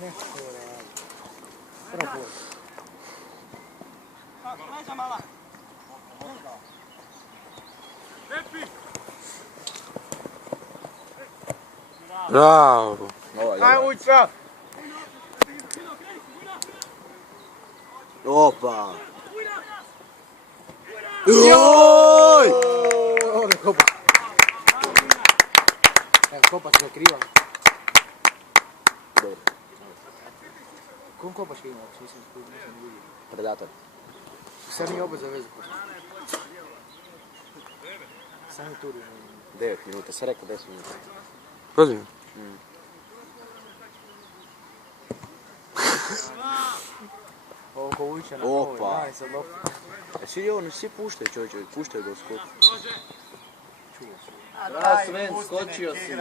Nešto to radi. Pravo. Leđa mala. Bravo. Aj, Ujca! Opa! Joj! Ode kopac. Evo, kopac je kriva. Dobro. Kom kopač ima? Nisam vidio. Predator. Sad nije obaveza vezu kopac. Sami turi. 9 minuta, sam rekao 10 minuta. Prozim. Ovo ko Ujča na Opa. ovoj, daj sad loptu. Svi ovo, svi puštaju čovječe, puštaju ga u skoku. Čuo sam. Bravo Sven, skočio si.